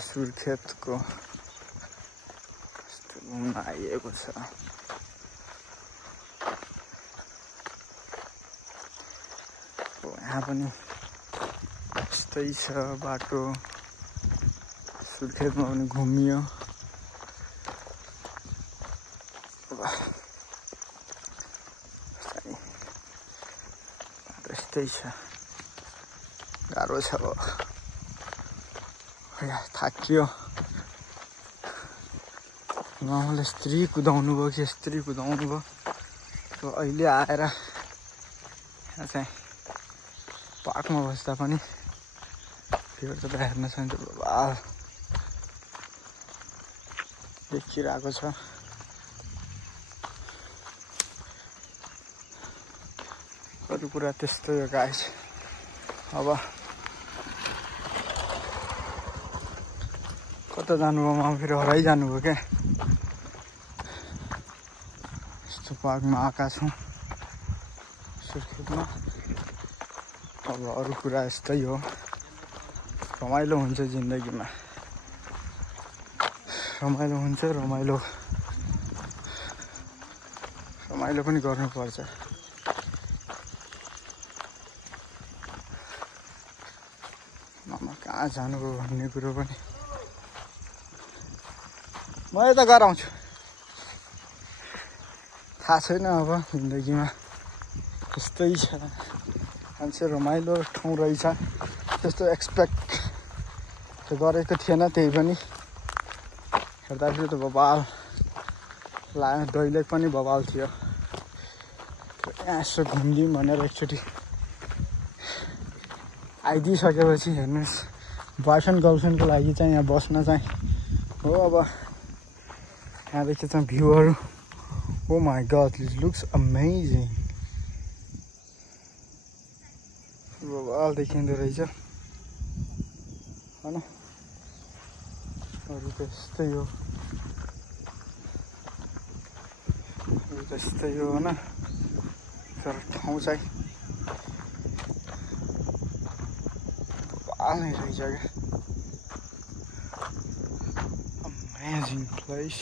सुर्खेतको घुम्न आइएको छ। यहाँ पनि यस्तै छ बाटो। सुर्खेतमा पनि घुमियो। यस्तै छ, गाह्रो छ। अब थाकियो। उहाँले यस्तरी कुदाउनु भयो कि यस्तरी कुदाउनु भयो। त्यो अहिले आएर यहाँ चाहिँ पार्कमा बस्दा पनि त्यो त हेर्न सक्छ, बवाल देखिरहेको छ। अरू कुरा त्यस्तो हो गाइस। अब कता जानुभयो? म फेरि हराइजानुभयो क्या। यस्तो पार्कमा आएका छौँ सुर्खेतमा। अब अरू कुरा यस्तै हो। रमाइलो हुन्छ जिन्दगीमा, रमाइलो हुन्छ। रमाइलो पनि गर्नुपर्छ। मामा कहाँ जानुभयो भन्ने कुरो पनि म यता गराउँछु। थाहा छैन। अब जिन्दगीमा यस्तै छ। मान्छे रमाइलो ठाउँ रहेछ। त्यस्तो एक्सपेक्ट त गरेको थिएन। त्यही पनि हेर्दाखेरि त बवाल लाग्यो। दैलेख पनि बवाल थियो। यहाँ यसो घुमिदिउँ भनेर एकचोटि आइदिइसकेपछि हेर्नुहोस्, बोयफ्रेन्ड गर्लफ्रेन्डको लागि चाहिँ यहाँ बस्न चाहिँ हो। अब यहाँदेखि चाहिँ भ्यूहरू, oh my God, this looks amazing. बवाल देखिँदो रहेछ होइन। अरू त यस्तै हो, होइन। तर ठाउँ चाहिँ बवाल नै रहेछ क्या। Amazing place.